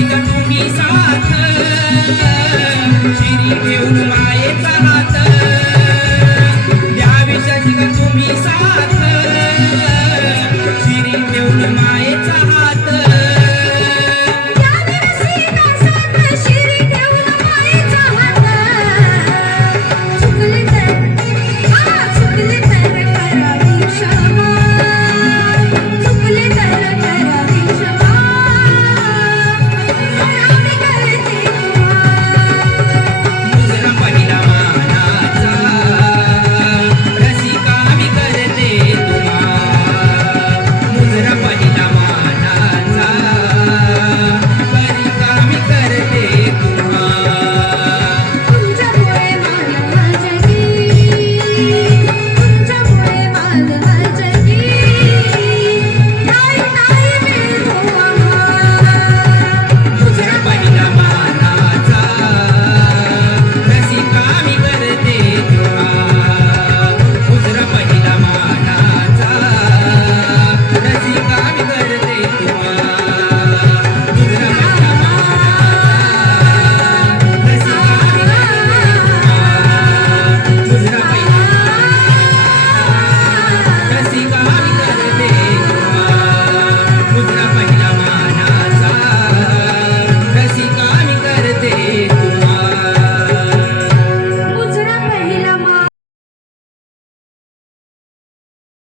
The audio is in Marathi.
माझी तुम्ही साथ शिरी घेऊन मायेचा हात.